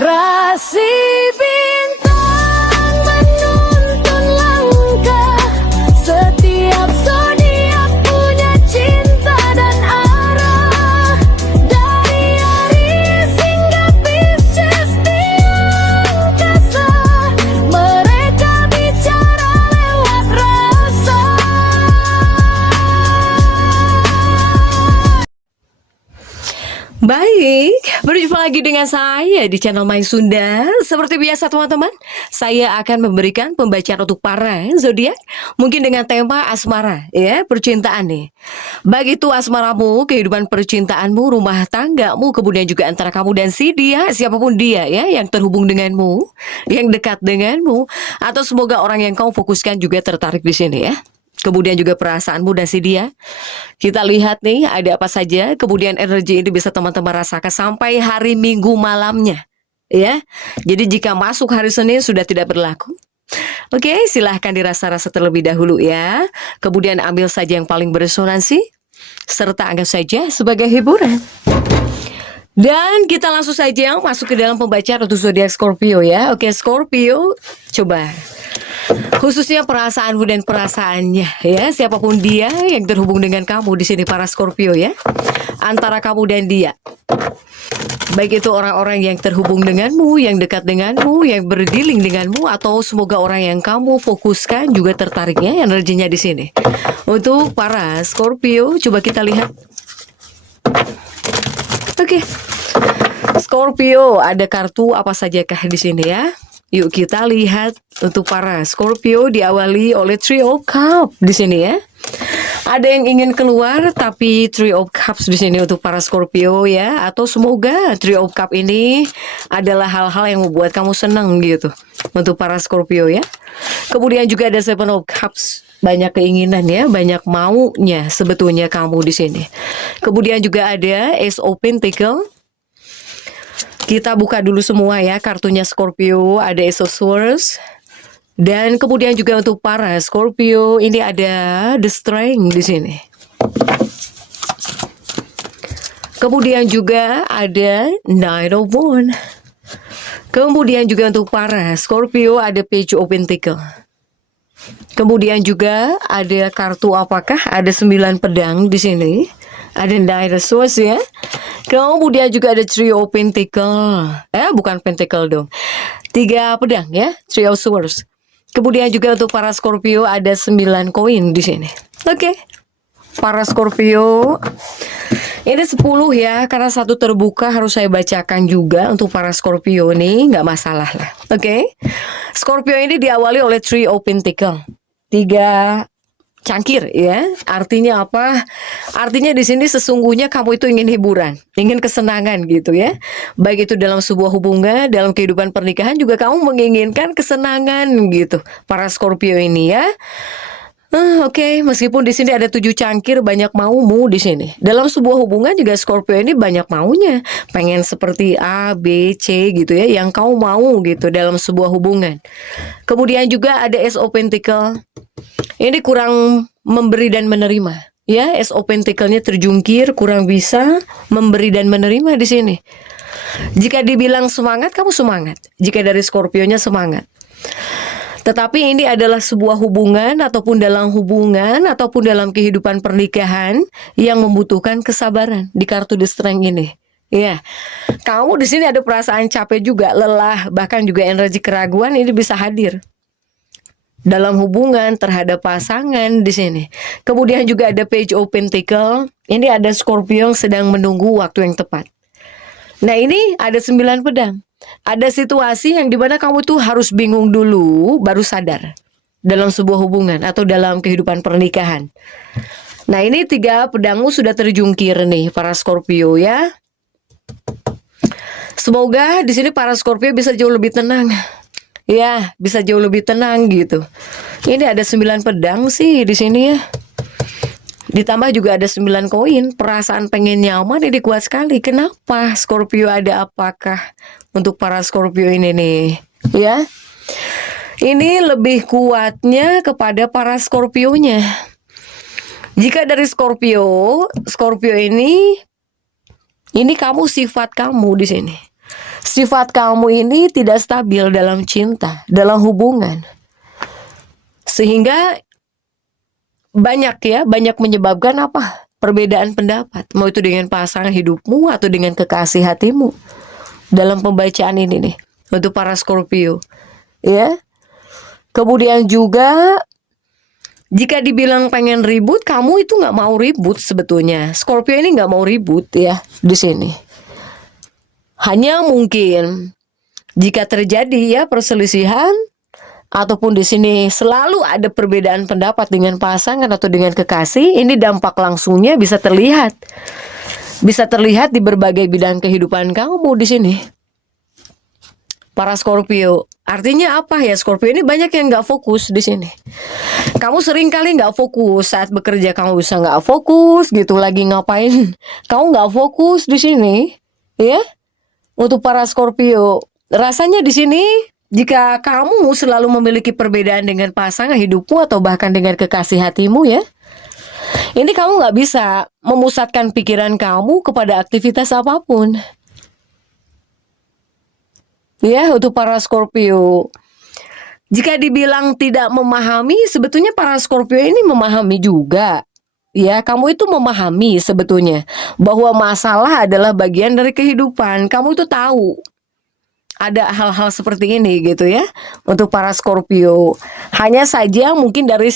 Rasi bintang menuntun langkah, setiap zodiak punya cinta dan arah. Dari Aries hingga Pisces di angkasa, mereka bicara lewat rasa. Baik, berjumpa lagi dengan saya di channel Main Sunda. Seperti biasa teman-teman, saya akan memberikan pembacaan untuk para zodiak, mungkin dengan tema asmara, ya, percintaan nih. Baik itu asmaramu, kehidupan percintaanmu, rumah tanggamu, kemudian juga antara kamu dan si dia, siapapun dia ya, yang terhubung denganmu, yang dekat denganmu, atau semoga orang yang kau fokuskan juga tertarik di sini ya. Kemudian juga perasaanmu dan si dia. Kita lihat nih ada apa saja. Kemudian energi ini bisa teman-teman rasakan sampai hari Minggu malamnya. Ya. Jadi jika masuk hari Senin sudah tidak berlaku. Oke, silahkan dirasa-rasa terlebih dahulu ya. Kemudian ambil saja yang paling beresonansi. Serta anggap saja sebagai hiburan. Dan kita langsung saja masuk ke dalam pembacaan untuk zodiak Scorpio ya. Oke, Scorpio, coba khususnya perasaanmu dan perasaannya ya, siapapun dia yang terhubung dengan kamu di sini para Scorpio ya, antara kamu dan dia, baik itu orang-orang yang terhubung denganmu, yang dekat denganmu, yang berdealing denganmu, atau semoga orang yang kamu fokuskan juga tertariknya energinya di sini. Untuk para Scorpio, coba kita lihat. Oke, Scorpio, ada kartu apa sajakah di sini ya? Yuk kita lihat untuk para Scorpio diawali oleh Three of Cups di sini ya. Ada yang ingin keluar tapi Three of Cups di sini untuk para Scorpio ya, atau semoga Three of Cups ini adalah hal-hal yang membuat kamu senang gitu untuk para Scorpio ya. Kemudian juga ada Seven of Cups, banyak keinginan ya, banyak maunya sebetulnya kamu di sini. Kemudian juga ada Ace of Pentacles. Kita buka dulu semua ya kartunya Scorpio. Ada Ace of Swords. Dan kemudian juga untuk para Scorpio ini ada The Strength di sini. Kemudian juga ada Knight of Wands. Kemudian juga untuk para Scorpio ada Page of Pentacles. Kemudian juga ada kartu apakah? Ada 9 pedang di sini. Ada Knight of Swords ya. Kemudian juga ada Three of Pentacles. Bukan Pentacle dong. 3 pedang ya, Three of Swords. Kemudian juga untuk para Scorpio ada 9 koin di sini. Oke. Para Scorpio. Ini 10 ya, karena satu terbuka harus saya bacakan juga untuk para Scorpio nih, nggak masalah lah. Oke. Scorpio ini diawali oleh Three of Pentacles. 3 cangkir ya. Artinya apa? Artinya di sini sesungguhnya kamu itu ingin hiburan, ingin kesenangan gitu ya. Baik itu dalam sebuah hubungan, dalam kehidupan pernikahan juga kamu menginginkan kesenangan gitu. Para Scorpio ini ya. Oke, meskipun di sini ada 7 cangkir, banyak maumu di sini. Dalam sebuah hubungan juga Scorpio ini banyak maunya. Pengen seperti A, B, C gitu ya, yang kau mau gitu dalam sebuah hubungan. Kemudian juga ada Ace of Pentacles. Ini kurang memberi dan menerima. Ya, Ace of Pentacles-nya terjungkir, kurang bisa memberi dan menerima di sini. Jika dibilang semangat, kamu semangat. Jika dari Scorpio-nya semangat. Tetapi ini adalah sebuah hubungan ataupun dalam kehidupan pernikahan yang membutuhkan kesabaran di kartu The Strength ini. Ya, kamu di sini ada perasaan capek juga, lelah, bahkan juga energi keraguan ini bisa hadir dalam hubungan terhadap pasangan di sini. Kemudian juga ada Page of Pentacles. Ini ada Scorpio yang sedang menunggu waktu yang tepat. Nah ini ada 9 pedang. Ada situasi yang dimana kamu tuh harus bingung dulu baru sadar dalam sebuah hubungan atau dalam kehidupan pernikahan. Nah ini 3 pedangmu sudah terjungkir nih para Scorpio ya. Semoga di sini para Scorpio bisa jauh lebih tenang. Ya, bisa jauh lebih tenang gitu. Ini ada 9 pedang sih di sini ya. Ditambah juga ada 9 koin. Perasaan pengen nyaman ini kuat sekali. Kenapa Scorpio ada apakah untuk para Scorpio ini nih? Ya. Ini lebih kuatnya kepada para Scorpio-nya. Jika dari Scorpio ini kamu sifat kamu di sini. Sifat kamu ini tidak stabil dalam cinta, dalam hubungan. Sehingga banyak menyebabkan apa? Perbedaan pendapat, mau itu dengan pasangan hidupmu atau dengan kekasih hatimu. Dalam pembacaan ini nih, untuk para Scorpio, ya. Kemudian juga jika dibilang pengen ribut, kamu itu nggak mau ribut sebetulnya. Scorpio ini nggak mau ribut ya di sini. Hanya mungkin jika terjadi ya perselisihan ataupun di sini selalu ada perbedaan pendapat dengan pasangan atau dengan kekasih, ini dampak langsungnya bisa terlihat. Bisa terlihat di berbagai bidang kehidupan kamu di sini. Para Scorpio, artinya apa ya? Scorpio ini banyak yang nggak fokus di sini. Kamu sering kali nggak fokus saat bekerja, kamu bisa nggak fokus gitu lagi ngapain? Kamu nggak fokus di sini, ya? Untuk para Scorpio, rasanya di sini jika kamu selalu memiliki perbedaan dengan pasangan hidupmu atau bahkan dengan kekasih hatimu ya, ini kamu nggak bisa memusatkan pikiran kamu kepada aktivitas apapun. Ya, untuk para Scorpio, jika dibilang tidak memahami, sebetulnya para Scorpio ini memahami juga. Ya, kamu itu memahami sebetulnya bahwa masalah adalah bagian dari kehidupan. Kamu itu tahu ada hal-hal seperti ini gitu ya untuk para Scorpio. Hanya saja mungkin dari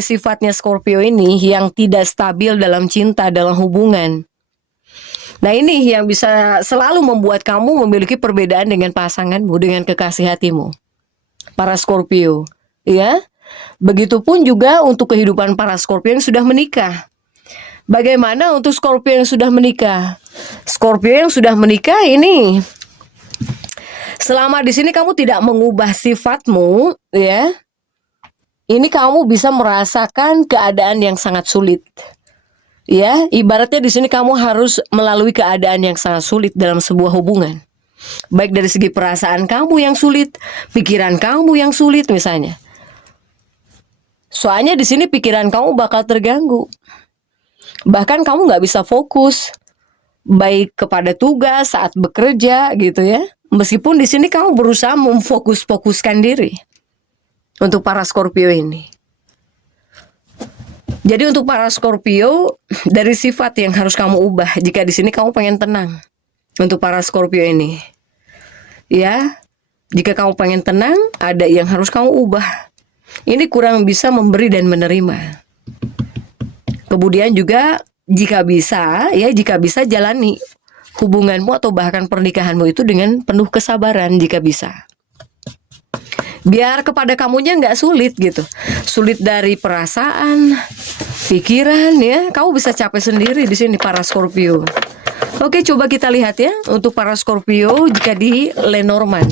sifatnya Scorpio ini yang tidak stabil dalam cinta, dalam hubungan. Nah ini yang bisa selalu membuat kamu memiliki perbedaan dengan pasanganmu, dengan kekasih hatimu. Para Scorpio, ya. Begitupun juga untuk kehidupan para Scorpio yang sudah menikah. Bagaimana untuk Scorpio yang sudah menikah? Scorpio yang sudah menikah ini, selama di sini kamu tidak mengubah sifatmu, ya, ini kamu bisa merasakan keadaan yang sangat sulit. Ya, ibaratnya di sini kamu harus melalui keadaan yang sangat sulit dalam sebuah hubungan. Baik dari segi perasaan kamu yang sulit, pikiran kamu yang sulit misalnya. Soalnya di sini pikiran kamu bakal terganggu. Bahkan kamu nggak bisa fokus baik kepada tugas saat bekerja gitu ya. Meskipun di sini kamu berusaha memfokuskan diri untuk para Scorpio ini. Jadi untuk para Scorpio, dari sifat yang harus kamu ubah jika di sini kamu pengen tenang. Untuk para Scorpio ini, ya, jika kamu pengen tenang, ada yang harus kamu ubah. Ini kurang bisa memberi dan menerima. Kemudian juga jika bisa jalani hubunganmu atau bahkan pernikahanmu itu dengan penuh kesabaran jika bisa. Biar kepada kamunya nggak sulit gitu. Sulit dari perasaan, pikiran ya. Kamu bisa capek sendiri di sini para Scorpio. Oke, coba kita lihat ya untuk para Scorpio jika di Lenormand.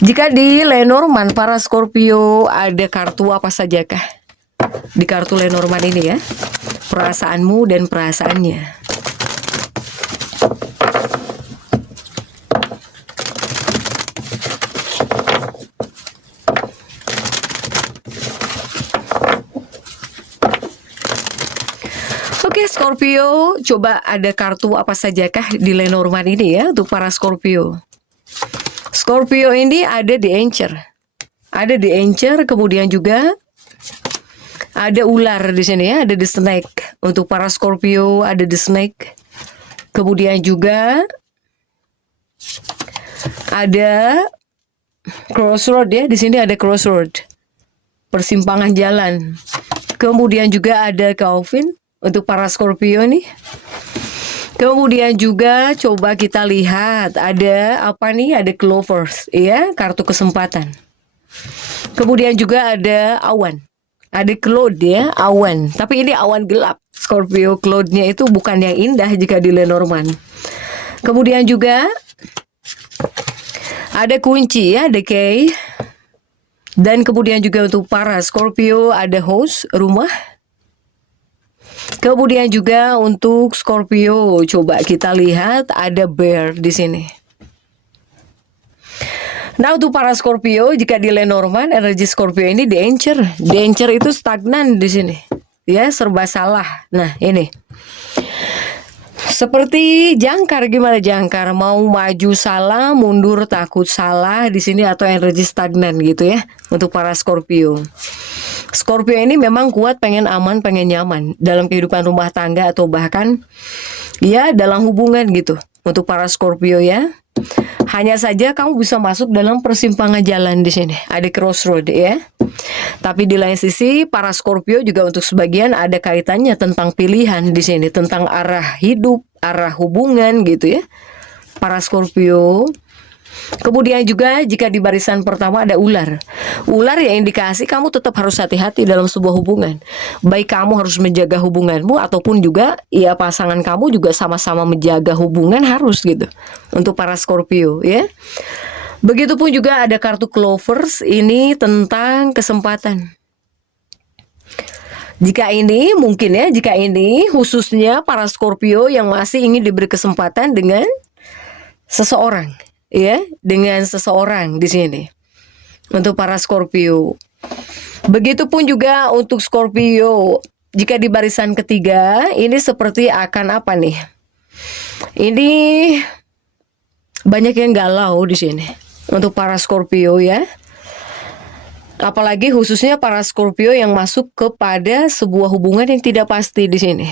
Jika di Lenormand para Scorpio ada kartu apa sajakah? Di kartu Lenormand ini ya. Perasaanmu dan perasaannya. Oke Scorpio, coba ada kartu apa sajakah di Lenormand ini ya untuk para Scorpio. Scorpio ini ada di Anchor. Ada di Anchor, kemudian juga ada ular di sini ya, ada di snake. Untuk para Scorpio ada di snake. Kemudian juga ada crossroad ya, di sini ada crossroad. Persimpangan jalan. Kemudian juga ada Calvin untuk para Scorpio nih. Kemudian juga coba kita lihat ada apa nih? Ada Clovers ya, kartu kesempatan. Kemudian juga ada awan. Ada cloud ya, awan. Tapi ini awan gelap. Scorpio cloudnya itu bukan yang indah jika di Lenormand. Kemudian juga ada kunci ya, the key. Dan kemudian juga untuk para Scorpio ada host, rumah. Kemudian juga untuk Scorpio, coba kita lihat ada bear di sini. Nah untuk para Scorpio, jika di Lenormand, energi Scorpio ini di Anchor. Di Anchor itu stagnan di sini. Ya, serba salah. Nah ini. Seperti jangkar, gimana jangkar? Mau maju salah, mundur takut salah di sini, atau energi stagnan gitu ya untuk para Scorpio. Scorpio ini memang kuat, pengen aman, pengen nyaman dalam kehidupan rumah tangga atau bahkan ya dalam hubungan gitu untuk para Scorpio ya. Hanya saja kamu bisa masuk dalam persimpangan jalan di sini, ada crossroad ya. Tapi di lain sisi para Scorpio juga untuk sebagian ada kaitannya tentang pilihan di sini, tentang arah hidup, arah hubungan gitu ya. Para Scorpio. Kemudian juga jika di barisan pertama ada ular. Ular ya indikasi kamu tetap harus hati-hati dalam sebuah hubungan. Baik kamu harus menjaga hubunganmu ataupun juga ya pasangan kamu juga sama-sama menjaga hubungan harus gitu. Untuk para Scorpio ya. Begitupun juga ada kartu Clovers, ini tentang kesempatan. Jika ini mungkin ya, jika ini khususnya para Scorpio yang masih ingin diberi kesempatan dengan seseorang, ya, dengan seseorang di sini. Untuk para Scorpio. Begitupun juga untuk Scorpio, jika di barisan ketiga, ini seperti akan apa nih? Ini banyak yang galau di sini untuk para Scorpio ya. Apalagi khususnya para Scorpio yang masuk kepada sebuah hubungan yang tidak pasti di sini.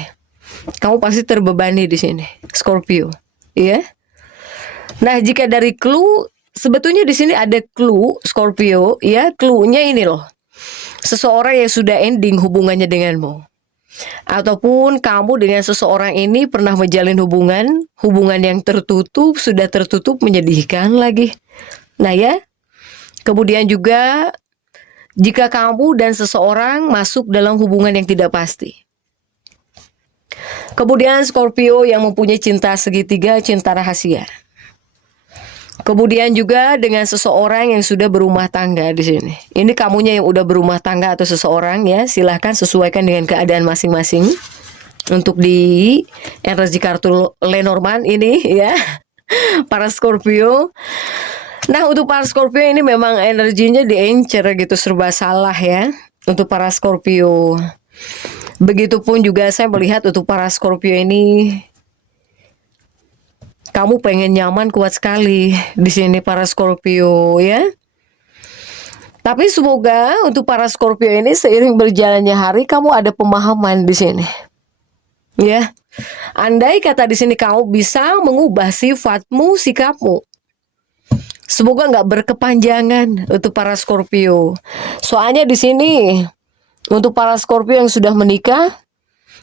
Kamu pasti terbebani di sini, Scorpio, ya. Nah, jika dari clue, sebetulnya di sini ada clue Scorpio, ya. Clue-nya ini loh. Seseorang yang sudah ending hubungannya denganmu. Ataupun kamu dengan seseorang ini pernah menjalin hubungan yang tertutup, sudah tertutup, menyedihkan lagi. Nah ya, kemudian juga jika kamu dan seseorang masuk dalam hubungan yang tidak pasti. Kemudian Scorpio yang mempunyai cinta segitiga, cinta rahasia. Kemudian juga dengan seseorang yang sudah berumah tangga di sini. Ini kamunya yang udah berumah tangga atau seseorang ya, silahkan sesuaikan dengan keadaan masing-masing. Untuk di energi kartu Lenormand ini ya, para Scorpio. Nah, untuk para Scorpio ini memang energinya diencer gitu, serba salah ya. Untuk para Scorpio. Begitupun juga saya melihat untuk para Scorpio ini, kamu pengen nyaman kuat sekali di sini para Scorpio ya. Tapi semoga untuk para Scorpio ini seiring berjalannya hari kamu ada pemahaman di sini. Ya. Andai kata di sini kamu bisa mengubah sifatmu, sikapmu. Semoga nggak berkepanjangan untuk para Scorpio. Soalnya di sini untuk para Scorpio yang sudah menikah,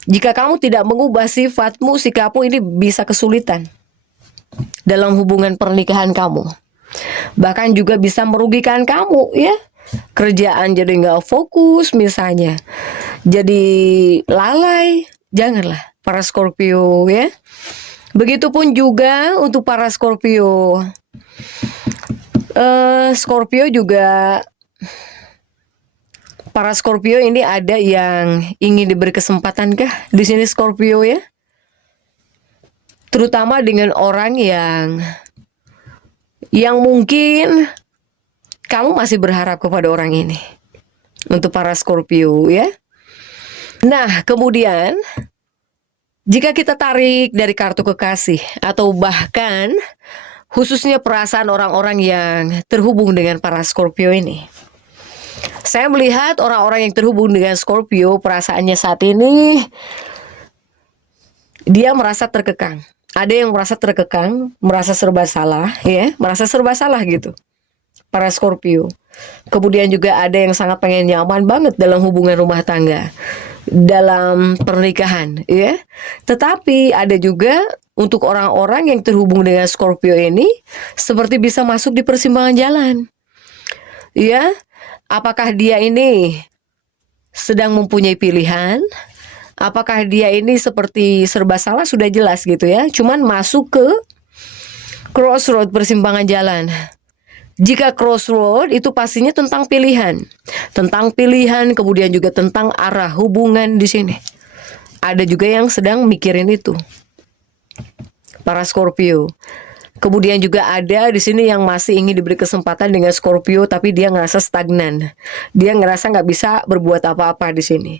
jika kamu tidak mengubah sifatmu, sikapmu, ini bisa kesulitan dalam hubungan pernikahan kamu. Bahkan juga bisa merugikan kamu ya. Kerjaan jadi nggak fokus misalnya, jadi lalai. Janganlah para Scorpio ya. Begitupun juga untuk para Scorpio. Scorpio juga, para Scorpio ini ada yang ingin diberi kesempatan kah di sini Scorpio ya? Terutama dengan orang yang mungkin kamu masih berharap kepada orang ini. Untuk para Scorpio ya. Nah, kemudian jika kita tarik dari kartu kekasih atau bahkan khususnya perasaan orang-orang yang terhubung dengan para Scorpio ini. Saya melihat orang-orang yang terhubung dengan Scorpio, perasaannya saat ini dia merasa terkekang. Ada yang merasa terkekang, merasa serba salah, ya, merasa serba salah gitu. Para Scorpio. Kemudian juga ada yang sangat pengen nyaman banget dalam hubungan rumah tangga, dalam pernikahan, ya. Tetapi ada juga untuk orang-orang yang terhubung dengan Scorpio ini seperti bisa masuk di persimpangan jalan. Ya, apakah dia ini sedang mempunyai pilihan? Apakah dia ini seperti serba salah? Sudah jelas gitu ya. Cuman masuk ke crossroad, persimpangan jalan. Jika crossroad itu pastinya tentang pilihan. Tentang pilihan, kemudian juga tentang arah hubungan di sini. Ada juga yang sedang mikirin itu. Para Scorpio. Kemudian juga ada di sini yang masih ingin diberi kesempatan dengan Scorpio, tapi dia ngerasa stagnan. Dia ngerasa nggak bisa berbuat apa-apa di sini.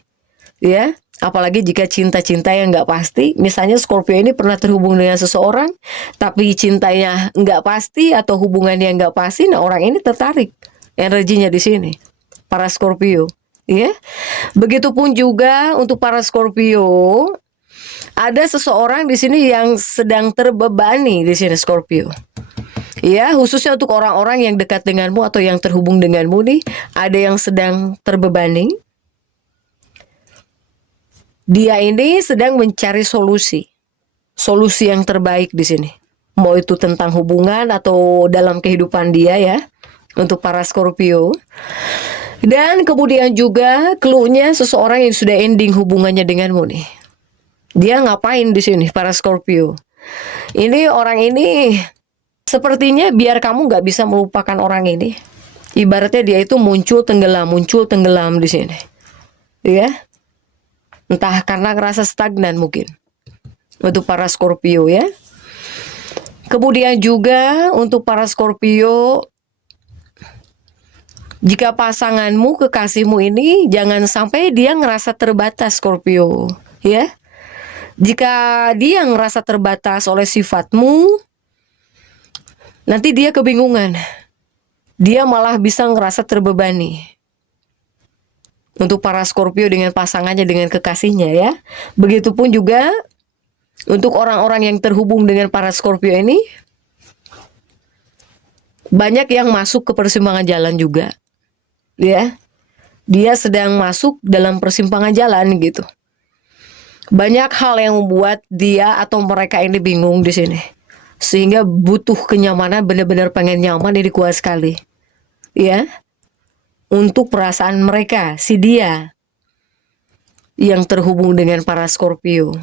ya. Apalagi jika cinta-cinta yang nggak pasti. Misalnya Scorpio ini pernah terhubung dengan seseorang, tapi cintanya nggak pasti atau hubungannya nggak pasti. Nah, orang ini tertarik. Energinya di sini, para Scorpio, ya. Begitupun juga untuk para Scorpio, ada seseorang di sini yang sedang terbebani di sini Scorpio. Ya, khususnya untuk orang-orang yang dekat denganmu atau yang terhubung denganmu nih, ada yang sedang terbebani. Dia ini sedang mencari solusi yang terbaik di sini. Mau itu tentang hubungan atau dalam kehidupan dia ya, untuk para Scorpio. Dan kemudian juga clue-nya seseorang yang sudah ending hubungannya denganmu nih. Dia ngapain di sini para Scorpio? Ini orang ini sepertinya biar kamu nggak bisa melupakan orang ini. Ibaratnya dia itu muncul tenggelam di sini. Ya. Entah karena ngerasa stagnan mungkin. Untuk para Scorpio ya. Kemudian juga untuk para Scorpio, jika pasanganmu, kekasihmu ini jangan sampai dia ngerasa terbatas Scorpio, ya. Jika dia ngerasa terbatas oleh sifatmu, nanti dia kebingungan. Dia malah bisa ngerasa terbebani. Untuk para Scorpio dengan pasangannya, dengan kekasihnya ya. Begitupun juga untuk orang-orang yang terhubung dengan para Scorpio ini, banyak yang masuk ke persimpangan jalan juga. Ya. Dia sedang masuk dalam persimpangan jalan gitu. Banyak hal yang membuat dia atau mereka ini bingung di sini. Sehingga butuh kenyamanan, benar-benar pengen nyaman, ini kuat sekali. Ya. Untuk perasaan mereka, si dia yang terhubung dengan para Scorpio.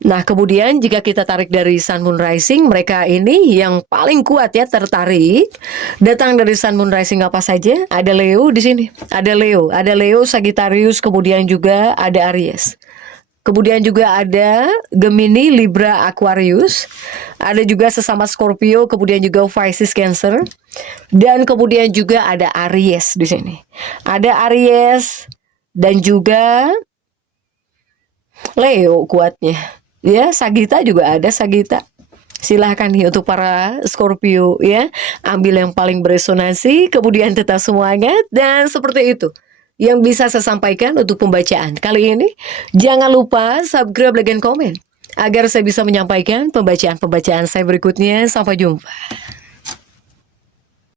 Nah, kemudian jika kita tarik dari Sun Moon Rising, mereka ini yang paling kuat ya, tertarik datang dari Sun Moon Rising apa saja? Ada Leo di sini. Ada Leo, Sagittarius, kemudian juga ada Aries. Kemudian juga ada Gemini, Libra, Aquarius. Ada juga sesama Scorpio, kemudian juga Pisces, Cancer. Dan kemudian juga ada Aries di sini. Ada Aries dan juga Leo kuatnya. Ya, Sagitta juga ada Sagitta. Silahkan nih untuk para Scorpio ya, ambil yang paling beresonansi, kemudian tetap semangat, dan seperti itu yang bisa saya sampaikan untuk pembacaan kali ini. Jangan lupa subscribe, like, dan komen agar saya bisa menyampaikan pembacaan-pembacaan saya berikutnya. Sampai jumpa.